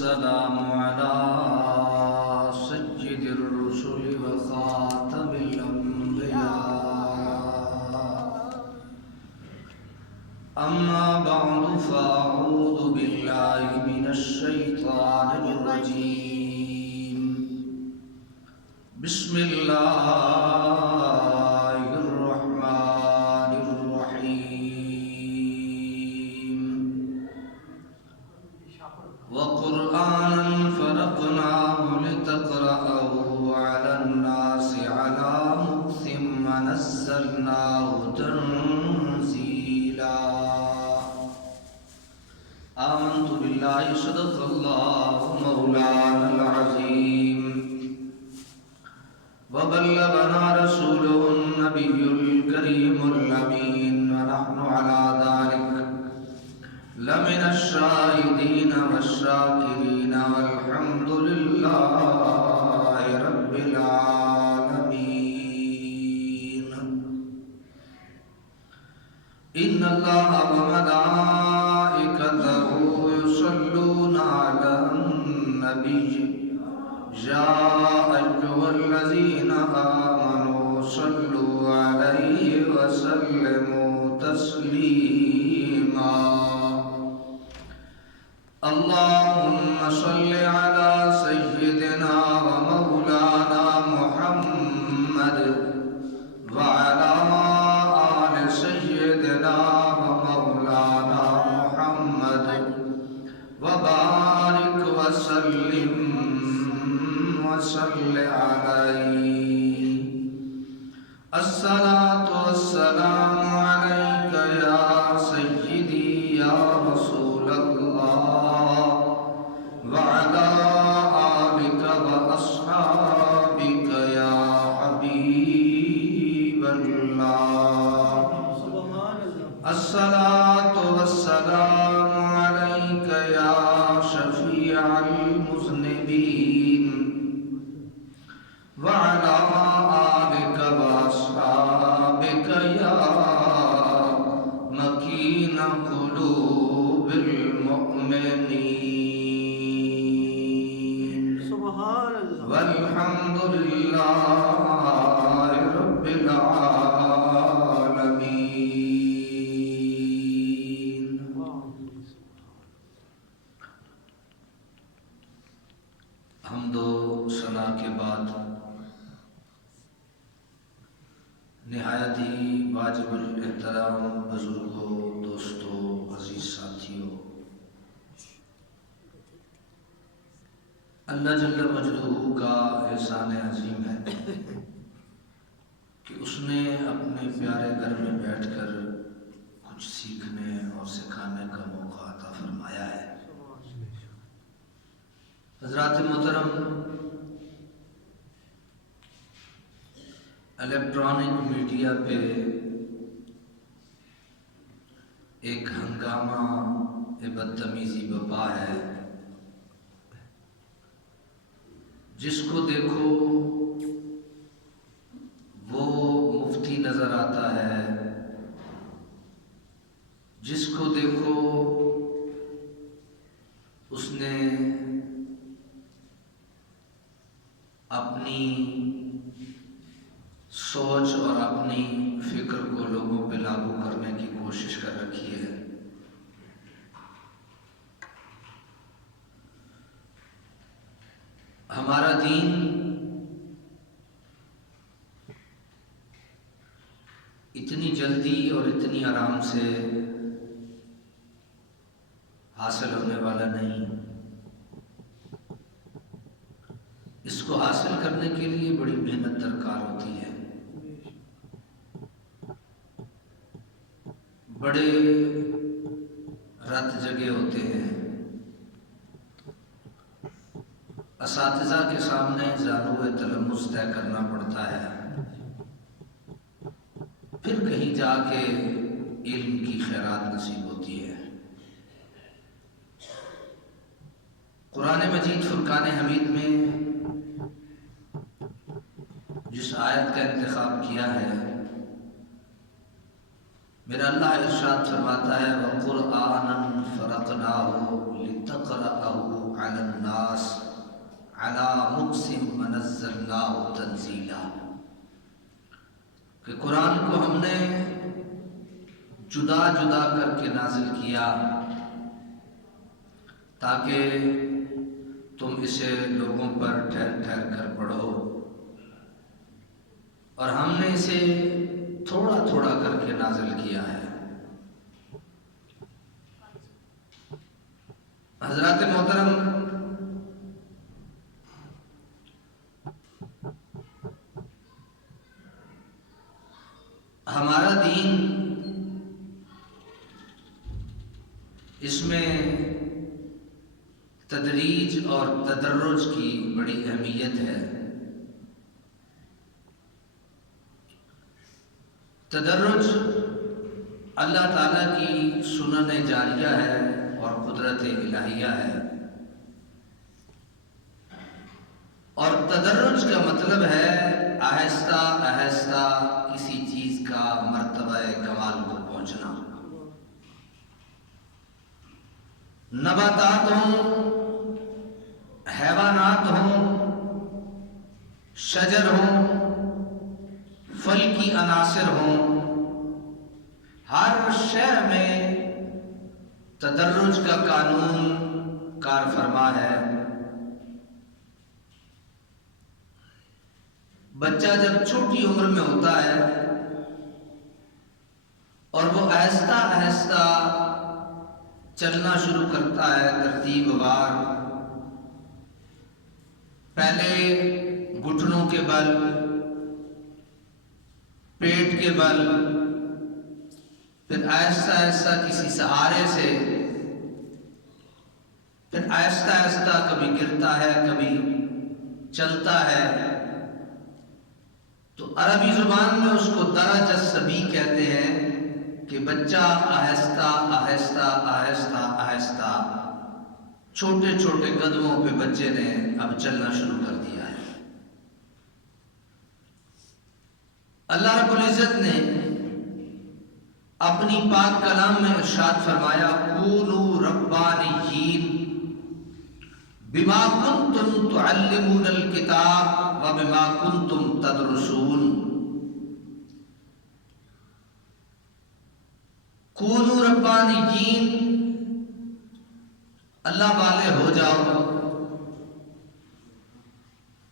والسلام على سيد الرسل وخاتم الأنبياء أما بعد فأعوذ بالله من الشيطان الرجيم بسم الله الرحمن الرحيم وقرآنا فرقناه لتقرأه على الناس على مكث ونزلناه تنزيلا آمنت بالله صدق الله مولانا العظيم وبلغنا رسوله النبي الكريم الأمين ونحن على ذلك لمن الشاهدين والشاكرين والحمد لله رب العالمين. إن الله وملائكته يصلون على النبي يا أيها الذين آمنوا صلوا عليه وسلموا تسليما. اللهم صل على سيدنا ومولانا محمد وعلى آل سيدنا ومولانا محمد وبارك وسلم وصل عليه. الصلاة والسلام عليك يا سيدي يا رسول الله وعلى آلك وأصحابك يا حبيب الله. الصلاة والسلام عليك يا شفيع المذنبين وعلى آلك وأصحابك يا مكين قلوب المؤمنين. سبحان الله والحمد لله رب العالمين. حمد و ثنا کے بعد نہایت ہی واجب الاحترام بزرگوں، دوستوں، عزیز ساتھیوں، اللہ جل مجدہ کا احسان عظیم ہے کہ اس نے اپنے پیارے گھر میں بیٹھ کر کچھ سیکھنے اور سکھانے کا موقع عطا فرمایا ہے. حضرات محترم، الیکٹرانک میڈیا پہ ایک ہنگامہ بدتمیزی بپا ہے. جس کو دیکھو وہ مفتی نظر آتا ہے، جس کو دیکھو اس نے اپنی سوچ اور اپنی فکر کو لوگوں پہ لاگو کرنے کی کوشش کر رکھی ہے. ہمارا دین اتنی جلدی اور اتنی آرام سے حاصل ہونے والا نہیں. اس کو حاصل کرنے کے لیے بڑی محنت درکار ہوتی ہے. بڑے رت جگہ ہوتے ہیں. اساتذہ کے سامنے زانو تلمس طے کرنا پڑتا ہے، پھر کہیں جا کے علم کی خیرات نصیب ہوتی ہے. قرآن مجید فرقان حمید میں جس آیت کا انتخاب کیا ہے، میرا اللہ ارشاد فرماتا ہے وَقُرْآنًا فَرَقْنَاهُ لِتَقْرَأَهُ عَلَى الناس علی مقسم منزلناہ تنزیلا، کہ قرآن کو ہم نے جدا جدا کر کے نازل کیا تاکہ تم اسے لوگوں پر ٹھہر ٹھہر کر پڑھو، اور ہم نے اسے تھوڑا تھوڑا کر کے نازل کیا ہے۔ حضرات محترم، ہمارا دین، اس میں تدریج اور تدرج کی بڑی اہمیت ہے۔ تدرج اللہ تعالیٰ کی سنن جاریہ ہے اور قدرت الہیہ ہے، اور تدرج کا مطلب ہے آہستہ آہستہ کسی چیز کا مرتبہ کمال کو پہنچنا۔ نباتات ہوں، حیوانات ہوں، شجر ہوں، پھل کی عناصر ہوں، ہر شے میں تدرج کا قانون کار فرما ہے۔ بچہ جب چھوٹی عمر میں ہوتا ہے اور وہ آہستہ آہستہ چلنا شروع کرتا ہے ترتیب وار، پہلے گھٹنوں کے بل، پیٹ کے بل، پھر آہستہ آہستہ کسی سہارے سے، پھر آہستہ آہستہ کبھی گرتا ہے کبھی چلتا ہے، تو عربی زبان میں اس کو درج الصبی کہتے ہیں، کہ بچہ آہستہ آہستہ آہستہ آہستہ چھوٹے چھوٹے قدموں پہ بچے نے اب چلنا شروع کر دیا ہے۔ اللہ رب العزت نے اپنی پاک کلام میں ارشاد فرمایا، کونوا ربانیین بما کنتم تعلمون الکتاب وبما کنتم تدرسون۔ کونوا ربانیین، اللہ والے ہو جاؤ،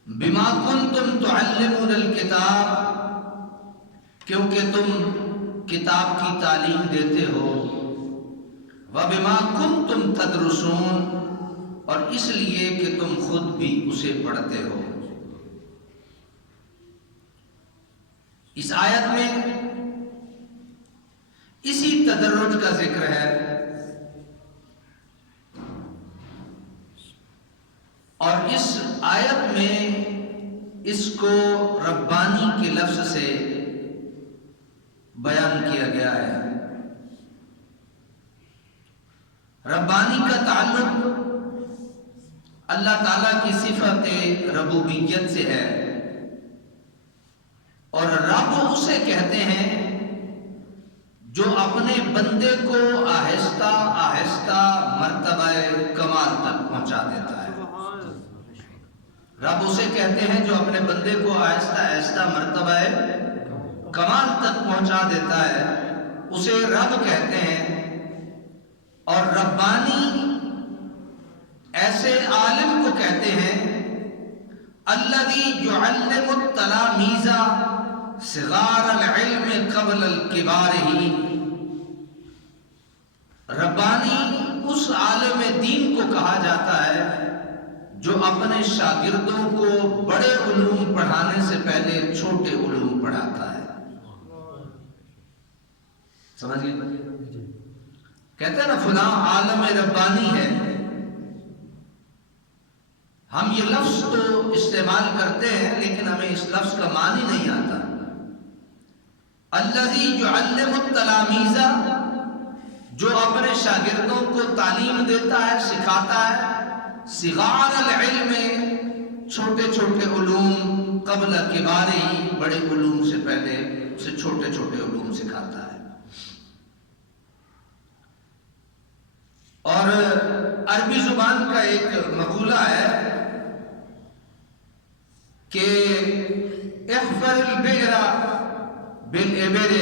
بما کنتم تعلمون الکتاب، کیونکہ تم کتاب کی تعلیم دیتے ہو، وبما کنتم تدرسون، اور اس لیے کہ تم خود بھی اسے پڑھتے ہو۔ اس آیت میں اسی تدرج کا ذکر ہے، اور اس آیت میں اس کو ربانی کے لفظ سے بیان کیا گیا ہے۔ ربانی کا تعلق اللہ تعالیٰ کی صفت ربوبیت سے ہے، اور رب اسے کہتے ہیں جو اپنے بندے کو آہستہ آہستہ مرتبہ کمال تک پہنچا دیتا ہے۔ رب اسے کہتے ہیں جو اپنے بندے کو آہستہ آہستہ مرتبہ کمال تک پہنچا دیتا ہے، اسے رب کہتے ہیں۔ اور ربانی ایسے عالم کو کہتے ہیں الذی یعلم التلامیذ صغار العلم قبل الکبار ہی۔ ربانی اس عالم دین کو کہا جاتا ہے جو اپنے شاگردوں کو بڑے علوم پڑھانے سے پہلے چھوٹے علوم پڑھاتا ہے۔ سمجھ گئے؟ کہتے ہیں نا فلاں عالم ربانی ہے، ہم یہ لفظ تو استعمال کرتے ہیں لیکن ہمیں اس لفظ کا معنی نہیں آتا۔ الذی یعلم التلامیذ، جو اپنے شاگردوں کو تعلیم دیتا ہے، سکھاتا ہے، صغار العلم، چھوٹے چھوٹے علوم، قبل کبار ہی، بڑے علوم سے پہلے اسے چھوٹے چھوٹے علوم سکھاتا ہے۔ اور عربی زبان کا ایک مقولہ ہے کہ احفر البئر بالابر،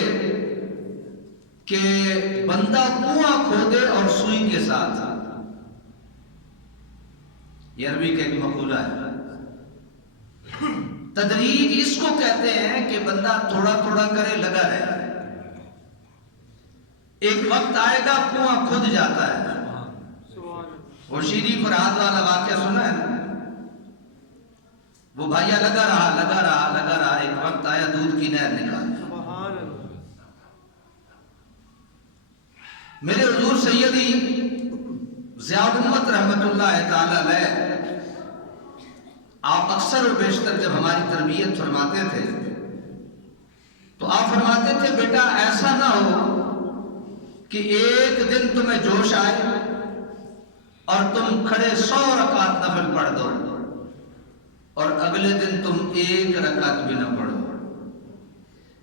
کہ بندہ کنواں کھودے اور سوئی کے ساتھ. یہ عربی کا ایک مقولہ ہے. تدریج اس کو کہتے ہیں کہ بندہ تھوڑا تھوڑا کرے، لگا رہے. ایک وقت آئے گا کنواں کھد جاتا ہے. وہ شیری فرہاد والا واقعہ سنا ہے نا؟ وہ بھائیا لگا رہا، ایک وقت آیا دودھ کی نہر نکال. میرے حضور سیدی ضیاء الامت رحمت اللہ تعالی علیہ، آپ اکثر و بیشتر جب ہماری تربیت فرماتے تھے تو آپ فرماتے تھے بیٹا ایسا نہ ہو کہ ایک دن تمہیں جوش آئے اور تم کھڑے 100 رکعت نفل پڑھ دو اور اگلے دن تم 1 رکعت بھی نہ پڑھو.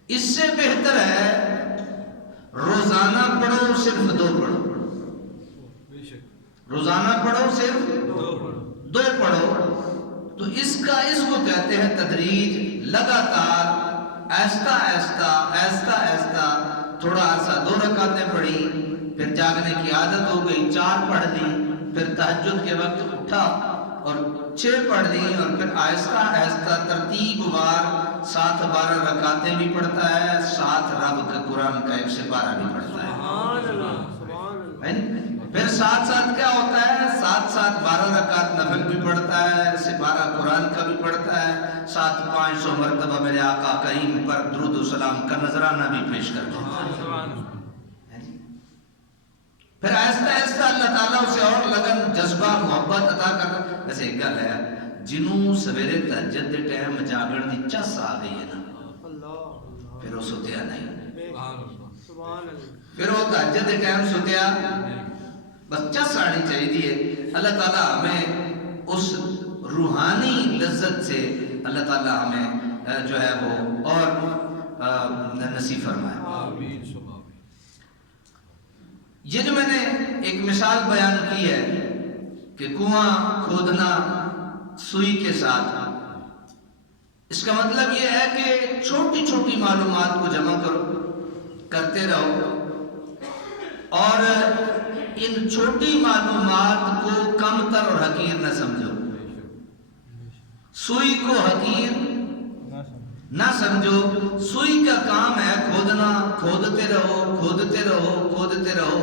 اس سے بہتر ہے روزانہ پڑھو، صرف 2 پڑھو. روزانہ پڑھو، صرف 2 پڑھو. تو اس کو کہتے ہیں تدریج. لگاتار ایستا ایستا تھوڑا عرصہ 2 رکعتیں پڑھی، پھر جاگنے کی عادت ہو گئی 4 پڑھ لی، پھر تہجد کے وقت اٹھا اور 6 پڑھ لی، اور پھر آہستہ ترتیب وار 7 12 رکعتیں بھی پڑھتا ہے، ساتھ رب کا قرآن کا 1 سپارہ بھی پڑھتا ہے. پھر ساتھ کیا ہوتا ہے، 12 رکعت نفل بھی پڑھتا ہے، سپارہ قرآن کا بھی پڑھتا ہے، ساتھ 500 مرتبہ میرے آقا کریم پر درود و سلام کا نذرانہ بھی پیش کرتا ہے. پھر آہستہ اللہ تعالیٰ اسے اور لگن، جذبہ، محبت عطا کرتا. ویسے ایک گل ہے، جنوں سویرے تہجد دے ٹائم جاگن دی چس آ گئی ہے نا، پھر وہ ستیا نہیں. پھر وہ تہجد دے ٹائم ستیا بس چس آنی چاہیے. اللہ تعالیٰ ہمیں اس روحانی لذت سے اللہ تعالیٰ ہمیں جو ہے وہ اور نصیب فرمائے. یہ جو میں نے ایک مثال بیان کی ہے کہ کنواں کھودنا سوئی کے ساتھ، اس کا مطلب یہ ہے کہ چھوٹی چھوٹی معلومات کو جمع کرتے رہو اور ان چھوٹی معلومات کو کم تر اور حقیر نہ سمجھو. سوئی کو حقیر نہ سمجھو. سوئی کا کام ہے کھودنا. کھودتے رہو،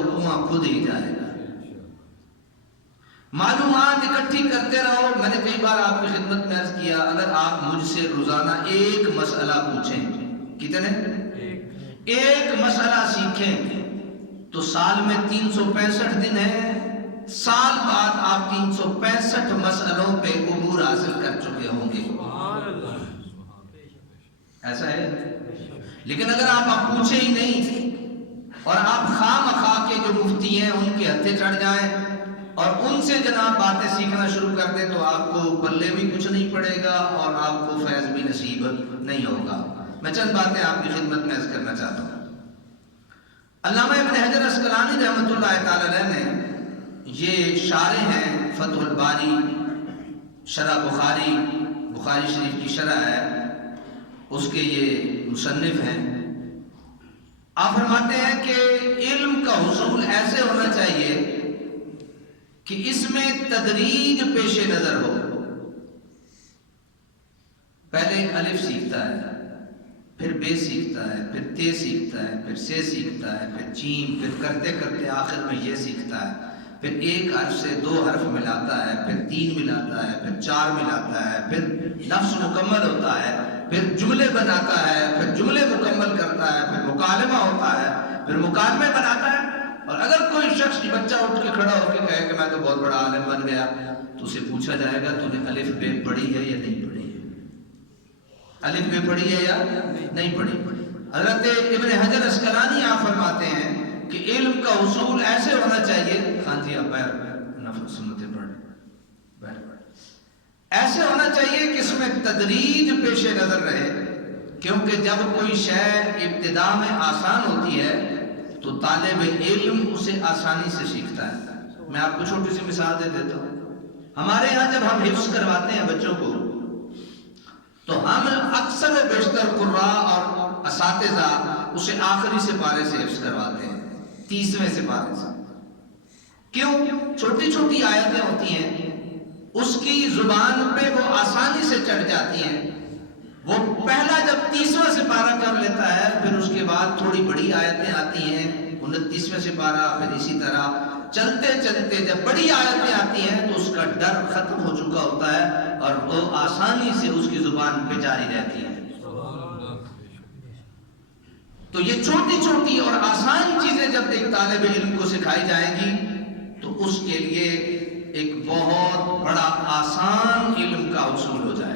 کنواں خود ہی جائے گا. معلومات اکٹھی کرتے رہو. میں نے کئی بار آپ کی خدمت میں عرض کیا، اگر آپ مجھ سے روزانہ 1 مسئلہ پوچھیں، کتنے؟ 1 مسئلہ سیکھیں تو سال میں 365 دن ہے. سال بعد آپ 365 مسئلوں پہ عبور حاصل کر چکے ہوں گے. ایسا ہے. لیکن اگر آپ پوچھیں ہی نہیں اور آپ خواہ مخواہ کے جو مفتی ہیں ان کے ہتھے چڑھ جائیں اور ان سے جناب باتیں سیکھنا شروع کر دیں تو آپ کو پلے بھی کچھ نہیں پڑے گا اور آپ کو فیض بھی نصیب نہیں ہوگا. میں چند باتیں آپ کی خدمت میں عرض کرنا چاہتا ہوں. علامہ ابن حجر عسقلانی رحمۃ اللہ تعالی علیہ نے، یہ شارح ہیں فتح الباری، شرح بخاری شریف کی شرح ہے، اس کے یہ مصنف ہیں. آپ فرماتے ہیں کہ علم کا حصول ایسے ہونا چاہیے کہ اس میں تدریج پیش نظر ہو. پہلے الف سیکھتا ہے، پھر بے سیکھتا ہے، پھر تے سیکھتا ہے، پھر سے سیکھتا ہے، پھر جیم، پھر کرتے کرتے آخر میں یہ سیکھتا ہے. پھر 1 حرف سے 2 حرف ملاتا ہے، پھر 3 ملاتا ہے، پھر 4 ملاتا ہے، پھر لفظ مکمل ہوتا ہے، پھر جملے بناتا ہے، پھر جملے مکمل کرتا ہے، پھر مکالمہ ہوتا ہے، پھر مکالمے بناتا ہے. اور اگر کوئی شخص بچہ اٹھ کے کھڑا ہو کے کہے کہ میں تو بہت بڑا عالم بن گیا، تو اسے پوچھا جائے گا تو نے الف بے پڑھی ہے یا نہیں پڑھی ہے؟ الف بے پڑھی ہے یا نہیں پڑھی؟ حضرت ابن حجر عسقلانی آپ فرماتے ہیں کہ علم کا حصول ایسے ہونا چاہیے. ہاں جی آپ نفل سنتیں پڑھ ایسے ہونا چاہیے کہ اس میں تدریج پیش نظر رہے، کیونکہ جب کوئی شے ابتدا میں آسان ہوتی ہے تو طالب علم اسے آسانی سے سیکھتا ہے. میں آپ کو چھوٹی سی مثال دے دیتا ہوں. ہمارے یہاں جب ہم حفظ کرواتے ہیں بچوں کو تو ہم اکثر و بیشتر قراء اور اساتذہ اسے آخری سپارے سے حفظ کرواتے ہیں، 30ویں سپارے سے. کیوں؟ چھوٹی چھوٹی آیتیں ہوتی ہیں، اس کی زبان پہ وہ آسانی سے چڑھ جاتی ہیں. وہ پہلا جب 30واں سپارہ کر لیتا ہے، پھر اس کے بعد تھوڑی بڑی آیتیں آتی ہیں، 29واں سپارہ، پھر اسی طرح چلتے چلتے جب بڑی آیتیں آتی ہیں تو اس کا ڈر ختم ہو چکا ہوتا ہے اور وہ آسانی سے اس کی زبان پہ جاری رہتی ہے. تو یہ چھوٹی چھوٹی اور آسان چیزیں جب ایک طالب علم کو سکھائی جائیں گی تو اس کے لیے ایک بہت بڑا آسان علم کا حصول ہو جائے.